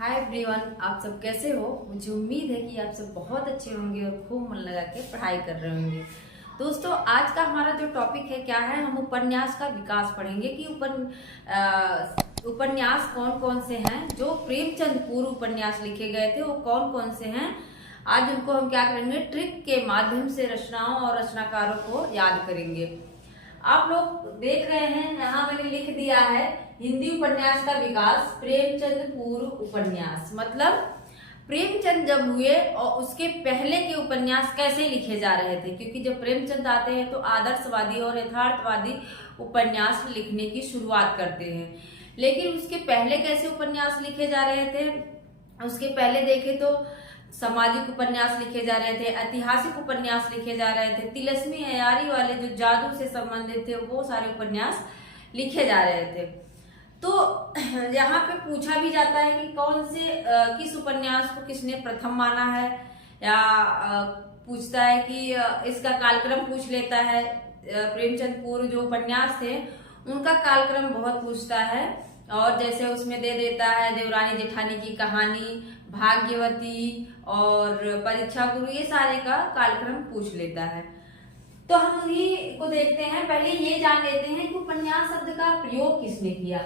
Hi everyone, आप सब कैसे हो। मुझे उम्मीद है कि आप सब बहुत अच्छे होंगे और खूब मन लगा के पढ़ाई कर रहे होंगे। दोस्तों, आज का हमारा जो टॉपिक है क्या है, हम उपन्यास का विकास पढ़ेंगे कि उपन्यास कौन कौन से हैं। जो प्रेमचंद पूर्व उपन्यास लिखे गए थे वो कौन कौन से हैं। आज उनको हम क्या करेंगे, ट्रिक के माध्यम से रचनाओं और रचनाकारों को याद करेंगे। आप लोग देख रहे हैं, यहाँ मैंने लिख दिया है हिंदी उपन्यास का विकास, प्रेमचंद पूर्व उपन्यास। मतलब प्रेमचंद जब हुए और उसके पहले के उपन्यास कैसे लिखे जा रहे थे, क्योंकि जब प्रेमचंद आते हैं तो आदर्शवादी और यथार्थवादी उपन्यास लिखने की शुरुआत करते हैं। लेकिन उसके पहले कैसे उपन्यास लिखे जा रहे थे, उसके पहले देखे तो सामाजिक उपन्यास लिखे जा रहे थे, ऐतिहासिक उपन्यास लिखे जा रहे थे, तिलस्मी अय्यारी वाले जो जादू से संबंधित थे वो सारे उपन्यास लिखे जा रहे थे। तो यहाँ पे पूछा भी जाता है कि कौन से किस उपन्यास को किसने प्रथम माना है, या पूछता है कि इसका कालक्रम पूछ लेता है। प्रेमचंद पूर्व जो उपन्यास थे उनका कालक्रम बहुत पूछता है, और जैसे उसमें दे देता है देवरानी जेठानी की कहानी, भाग्यवती और परीक्षा गुरु, ये सारे का कालक्रम पूछ लेता है। तो हम उन्हीं को देखते हैं। पहले ये जान लेते हैं कि उपन्यास शब्द का प्रयोग किसने किया।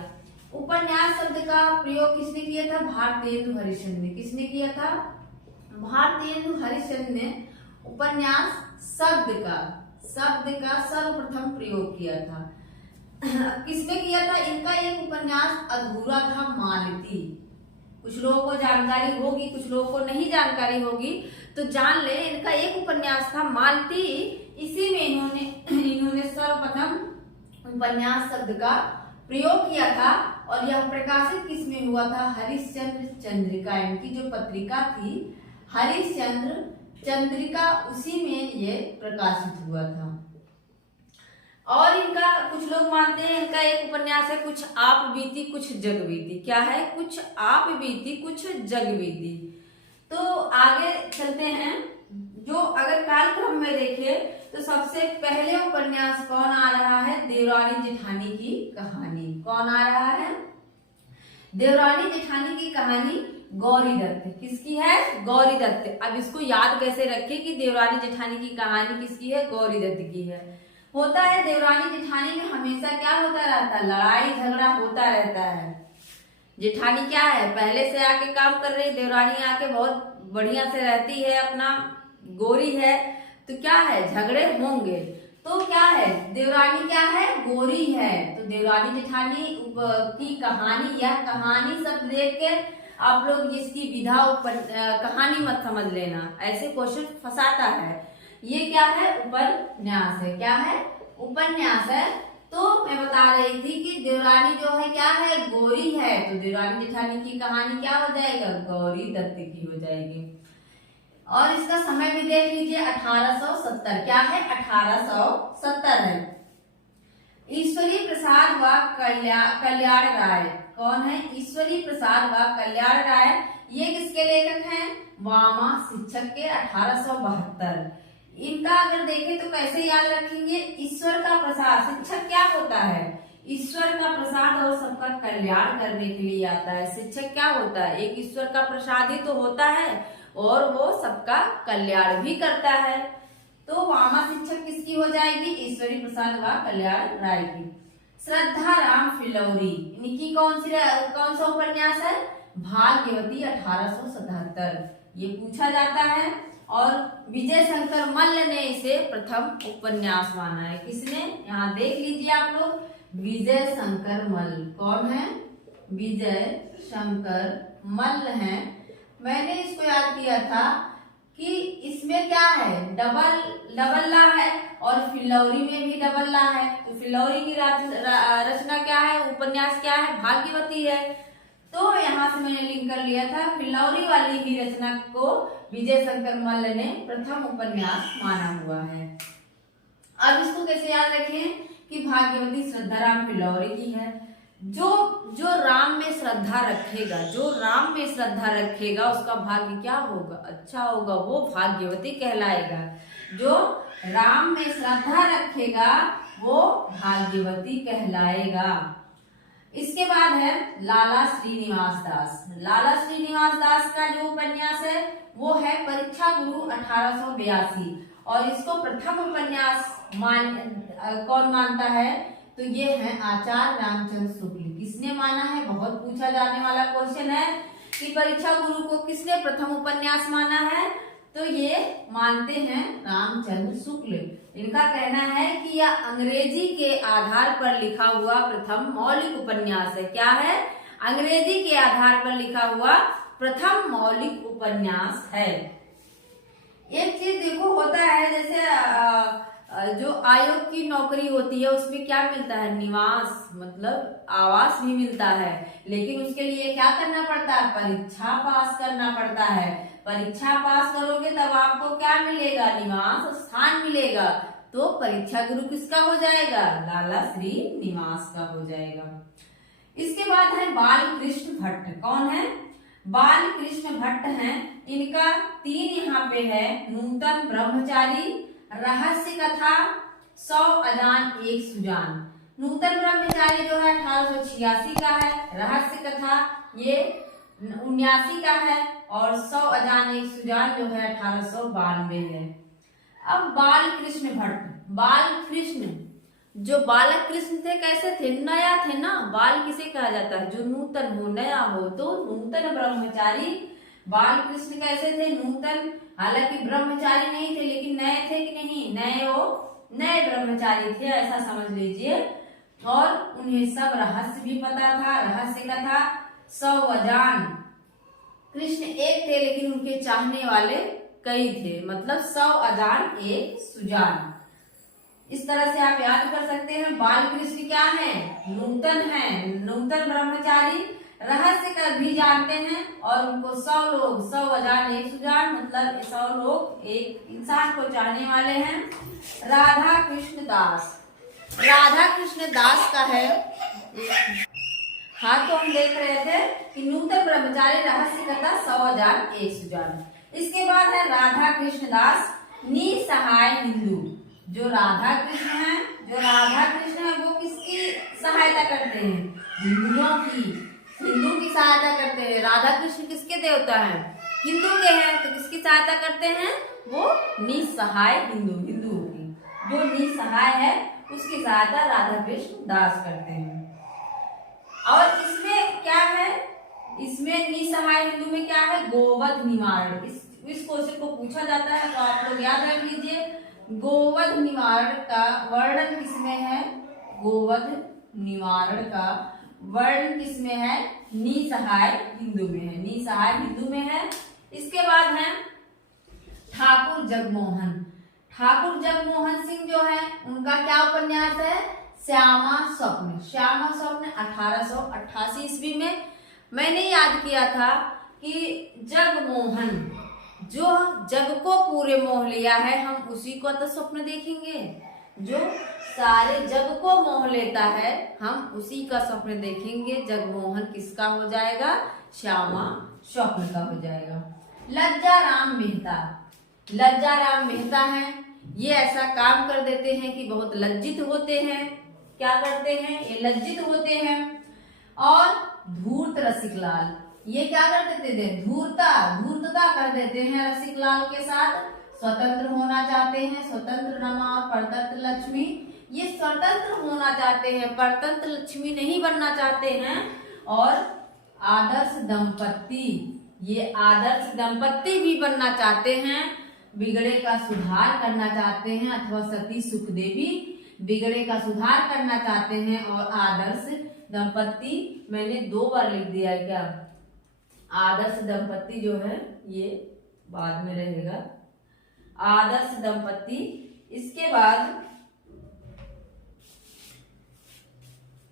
उपन्यास शब्द का प्रयोग किसने किया था? भारतेंदु हरिश्चंद्र ने। किसने किया था? भारतेंदु हरिश्चंद्र ने उपन्यास शब्द का सर्वप्रथम प्रयोग किया था। किसने किया था? इनका एक उपन्यास अधूरा था, मालती। कुछ लोगों को जानकारी होगी, कुछ लोगों को नहीं जानकारी होगी, तो जान ले इनका एक उपन्यास था मालती। इसी में इन्होंने सर्वप्रथम उपन्यास शब्द का प्रयोग किया था। और यह प्रकाशित किसमें हुआ था? हरिश्चंद्र चंद्रिका, इनकी जो पत्रिका थी हरिश्चंद्र चंद्रिका, उसी में ये प्रकाशित हुआ था। और इनका कुछ लोग मानते हैं इनका एक उपन्यास है कुछ आप बीती कुछ जग बीती। क्या है? कुछ आप बीती कुछ जग बीती। तो आगे चलते हैं। जो अगर कालक्रम में देखें तो सबसे पहले उपन्यास कौन आ रहा है? देवरानी जेठानी की कहानी। कौन आ रहा है? देवरानी जेठानी की कहानी गौरी दत्त। किसकी है? गौरी दत्त। अब इसको याद कैसे रखें कि देवरानी जेठानी की कहानी किसकी है? गौरी दत्त की है। होता है देवरानी जेठानी में हमेशा क्या होता रहता है? लड़ाई झगड़ा होता रहता है। जेठानी क्या है, पहले से आके काम कर रही, देवरानी आके बहुत बढ़िया से रहती है, अपना गोरी है, तो क्या है, झगड़े होंगे। तो क्या है, देवरानी क्या है? गोरी है। तो देवरानी जेठानी की कहानी, या कहानी शब्द देख के आप लोग इसकी विधा कहानी मत समझ लेना, ऐसे क्वेश्चन फंसाता है। ये क्या है? उपन्यास है। क्या है? उपन्यास है। तो मैं बता रही थी कि देवरानी जो है क्या है? गोरी है। तो देवरानी जेठानी की कहानी क्या हो जाएगा? गौरी दत्त की हो जाएगी। और इसका समय भी देख लीजिए, 1870। क्या है? 1870 है। ईश्वरी प्रसाद व कल्याण राय। कौन है? ईश्वरी प्रसाद व कल्याण राय। ये किसके लेखक हैं? वामा शिक्षक के। 1872। इनका अगर देखें तो कैसे याद रखेंगे? ईश्वर का प्रसाद, शिक्षक क्या होता है? ईश्वर का प्रसाद और सबका कल्याण करने के लिए आता है। शिक्षक क्या होता है? एक ईश्वर का प्रसाद ही तो होता है और वो सबका कल्याण भी करता है। तो वामा शिक्षक किसकी हो जाएगी? ईश्वरी प्रसाद व कल्याण राय की। श्रद्धा राम फिलौरी, इनकी कौन सा उपन्यास है? भाग्यवती। 1877 ये पूछा जाता है। और विजय शंकर मल्ल ने इसे प्रथम उपन्यास माना है। किसने? यहाँ देख लीजिए आप लोग, विजय शंकर मल्ल। कौन है? विजय शंकर मल्ल हैं। मैंने इसको याद किया था कि इसमें क्या है? डबल ला है, और फिलौरी में भी डबल ला है। तो फिलौरी की रचना क्या है? उपन्यास क्या है? भाग्यवती है। तो यहाँ से मैंने लिंक कर लिया था, फिलौरी वाली ही रचना को विजय शंकर मल्ल ने प्रथम उपन्यास माना हुआ है। अब इसको कैसे याद रखें कि भाग्यवती श्रद्धाराम फिलौरी की है। जो राम में श्रद्धा रखेगा, उसका भाग्य क्या होगा? अच्छा होगा, वो भाग्यवती कहलाएगा। जो राम में श्रद्धा रखेगा वो भाग्यवती कहलाएगा। इसके बाद है लाला श्रीनिवास दास। लाला श्रीनिवास दास का जो उपन्यास है वो है परीक्षा गुरु 1882 और इसको प्रथम उपन्यास कौन मानता है? तो ये है आचार्य रामचंद्र शुक्ल। किसने माना है? बहुत पूछा जाने वाला क्वेश्चन है कि परीक्षा गुरु को किसने प्रथम उपन्यास माना है? तो ये मानते हैं रामचंद्र शुक्ल। इनका कहना है कि यह अंग्रेजी के आधार पर लिखा हुआ प्रथम मौलिक उपन्यास है। क्या है? अंग्रेजी के आधार पर लिखा हुआ प्रथम मौलिक उपन्यास है। एक चीज देखो, होता है जैसे जो आयोग की नौकरी होती है उसमें क्या मिलता है? निवास, मतलब आवास भी मिलता है, लेकिन उसके लिए क्या करना पड़ता है? परीक्षा पास करना पड़ता है। परीक्षा पास करोगे तब आपको क्या मिलेगा? निवास स्थान मिलेगा। तो परीक्षा गुरु किसका हो जाएगा? लाला श्रीनिवास का हो जाएगा। इसके बाद है बाल कृष्ण भट्ट। कौन है? बाल कृष्ण भट्ट हैं। इनका 3 यहाँ पे है, नूतन ब्रह्मचारी, रहस्य कथा, 100 अजान एक सुजान। नूतन ब्रह्मचारी जो है 1886 का है, रहस्य कथा ये 79 का है और 100 अजान एक सुजान जो है 1892 है। अब बाल कृष्ण भट्ट, बाल कृष्ण जो बालक कृष्ण थे कैसे थे? नया थे ना। बाल किसे कहा जाता है? जो नूतन हो, नया हो। तो नूतन ब्रह्मचारी बाल कृष्ण कैसे थे? नूतन। हालांकि ब्रह्मचारी नहीं थे लेकिन नए थे कि नहीं? नए हो, नए ब्रह्मचारी थे, ऐसा समझ लीजिए। और उन्हें सब रहस्य भी पता था, रहस्य कथा। 100 अजान, कृष्ण एक थे लेकिन उनके चाहने वाले कई थे, मतलब 100 अजान एक सुजान। इस तरह से आप याद कर सकते हैं। बाल कृष्ण क्या है? नूतन है, नूतन ब्रह्मचारी, रहस्य का भी जानते हैं और उनको 100 लोग, 100 अजान एक सुजान, मतलब 100 लोग एक इंसान को चाहने वाले हैं। राधा कृष्ण दास, राधा कृष्ण दास का है। हाँ, तो हम देख रहे थे कि नूतन ब्रह्मचारी, रहस्य कथा, 100 अजान एक सुजान। इसके बाद है राधा कृष्ण दास निसहाय हिंदू। जो राधा कृष्ण है, जो राधा कृष्ण है वो किसकी सहायता करते हैं? हिंदुओं की, हिंदू की सहायता करते हैं। राधा कृष्ण किसके देवता हैं? हिंदू के हैं, तो किसकी सहायता करते हैं? वो निसहाय हिंदू, हिंदुओं की। जो निसहाय है उसकी सहायता राधा कृष्ण दास करते हैं। और इसमें क्या है? इसमें निसहाय हिंदू में क्या है? गोवध निवारण। इस क्वेश्चन को पूछा जाता है तो आप लोग याद रख लीजिए। गोवध निवारण का वर्णन किसमें है? गोवध निवारण का वर्णन किसमें है? निसहाय हिंदू में है, निसहाय हिंदू में है। इसके बाद है ठाकुर जगमोहन। ठाकुर जगमोहन सिंह जो है उनका क्या उपन्यास है? श्यामा स्वप्न। श्यामा स्वप्न 1888 ईस्वी में। मैंने याद किया था कि जगमोहन जो जग को पूरे मोह लिया है, हम उसी को तो स्वप्न देखेंगे। जो सारे जग को मोह लेता है हम उसी का स्वप्न देखेंगे। जगमोहन किसका हो जाएगा? श्यामा स्वप्न का हो जाएगा। लज्जा राम मेहता, लज्जा राम मेहता है। ये ऐसा काम कर देते हैं कि बहुत लज्जित होते हैं। क्या करते हैं? ये लज्जित होते हैं। और धूर्त रसिकलाल, ये क्या कर देते थे? धूर्तता कर देते हैं रसिकलाल के साथ। स्वतंत्र होना चाहते हैं, स्वतंत्र रमा और परतंत्र लक्ष्मी। ये स्वतंत्र होना चाहते हैं, परतंत्र लक्ष्मी नहीं बनना चाहते हैं। और आदर्श दंपत्ति, ये आदर्श दंपत्ति भी बनना चाहते हैं। बिगड़े का सुधार करना चाहते हैं, अथवा सती सुखदेवी बिगड़े का सुधार करना चाहते हैं। और आदर्श दंपत्ति मैंने 2 बार लिख दिया है। क्या? आदर्श दंपत्ति जो है ये बाद में रहेगा, आदर्श दंपत्ति। इसके बाद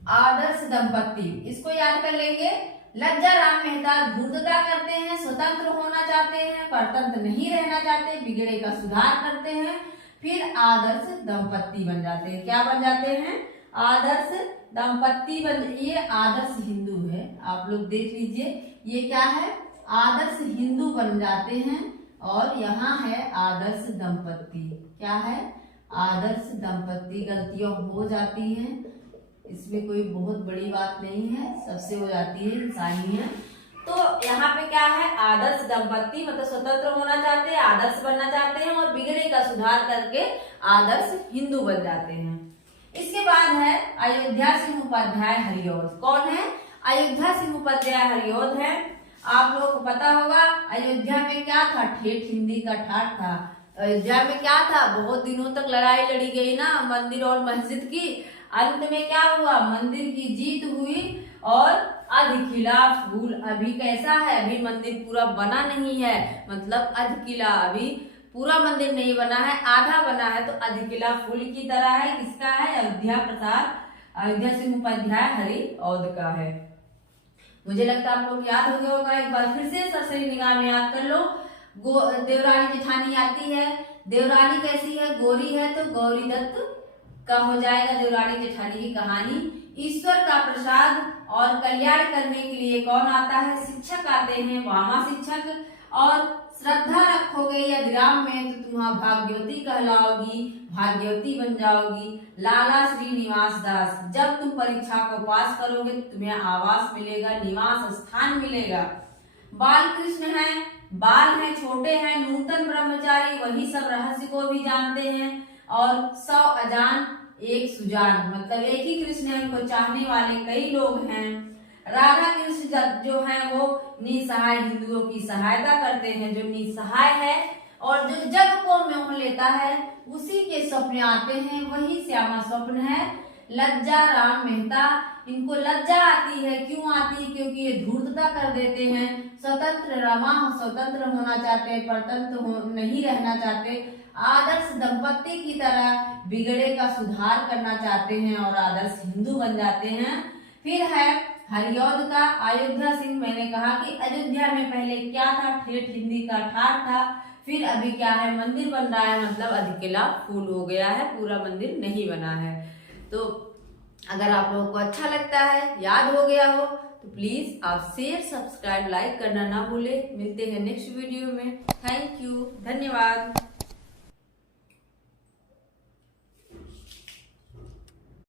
आदर्श दंपत्ति, इसको याद कर लेंगे। लज्जा राम मेहता धूर्तता करते हैं, स्वतंत्र होना चाहते हैं, परतंत्र नहीं रहना चाहते, बिगड़े का सुधार करते हैं, फिर आदर्श दंपत्ति बन जाते हैं। क्या बन जाते हैं? आदर्श दंपत्ति बन। ये आदर्श हिंदू है, आप लोग देख लीजिए। ये क्या है? आदर्श हिंदू बन जाते हैं। और यहाँ है आदर्श दंपत्ति। क्या है? आदर्श दंपत्ति। गलतियां हो जाती हैं इसमें कोई बहुत बड़ी बात नहीं है, सबसे हो जाती है, इंसानी है। तो यहाँ पे क्या है, आदर्श दंपत्ति मतलब स्वतंत्र होना चाहते हैं, आदर्श बनना चाहते हैं और बिगड़े का सुधार करके आदर्श हिंदू बन जाते हैं। इसके बाद है अयोध्या सिंह उपाध्याय हरिऔध। कौन है? अयोध्या सिंह उपाध्याय हरिऔध है। आप लोग को पता होगा अयोध्या में क्या था, ठेठ हिंदी का ठाठ था। अयोध्या में क्या था, बहुत दिनों तक लड़ाई लड़ी गई ना मंदिर और मस्जिद की। अंत में क्या हुआ, मंदिर की जीत हुई और अधिकिला फूल। अभी कैसा है, अभी मंदिर पूरा बना नहीं है, मतलब अधिकिला, अभी पूरा मंदिर नहीं बना है, आधा बना है। तो अधिकिला फूल की तरह है। किसका है? अयोध्या सिंह उपाध्याय हरिऔध का है। मुझे लगता है आप लोग याद हो गया होगा, एक बार फिर से सरसरी निगाह में याद कर लो। देवरानी जेठानी आती है। देवरानी कैसी है? गोरी है, तो गौरी दत्त का हो जाएगा देवरानी जेठानी की कहानी। ईश्वर का प्रसाद और कल्याण करने के लिए कौन आता है? शिक्षक आते हैं, वामा शिक्षक। और श्रद्धा रखोगे यदि राम में तो तुम्हारा भाग्यवती कहलाओगी, भाग्यवती बन जाओगी। लाला श्रीनिवास दास। जब तुम परीक्षा को पास करोगे तो तुम्हें आवास मिलेगा, निवास स्थान मिलेगा। बाल कृष्ण है, बाल है, छोटे हैं, नूतन ब्रह्मचारी, वही सब रहस्य को भी जानते हैं। और 100 अजान एक सुजान, मतलब एक ही कृष्ण है, उनको चाहने वाले कई लोग हैं। राधा कृष्ण जो है वो निसहाय हिंदुओं की सहायता करते हैं। जो निसहाय है और जो जग को मोह लेता है उसी के सपने आते हैं, वही श्यामा स्वप्न है। लज्जा राम मेहता, इनको लज्जा आती है। क्यों आती है? क्योंकि ये धूर्तता कर देते हैं। स्वतंत्र रमा स्वतंत्र होना चाहते हैं, परतंत्र नहीं रहना चाहते। आदर्श दंपत्ति की तरह बिगड़े का सुधार करना चाहते हैं और आदर्श हिंदू बन जाते हैं। फिर है हरिऔध का अयोध्या सिंह। मैंने कहा कि अयोध्या में पहले क्या था, ठेठ हिंदी का ठाठ था। फिर अभी क्या है, मंदिर बन रहा है, मतलब अधिकिला फूल हो गया है, पूरा मंदिर नहीं बना है। तो अगर आप लोगों को अच्छा लगता है, याद हो गया हो, तो प्लीज आप शेयर सब्सक्राइब लाइक करना ना भूले। मिलते हैं नेक्स्ट वीडियो में। थैंक यू, धन्यवाद।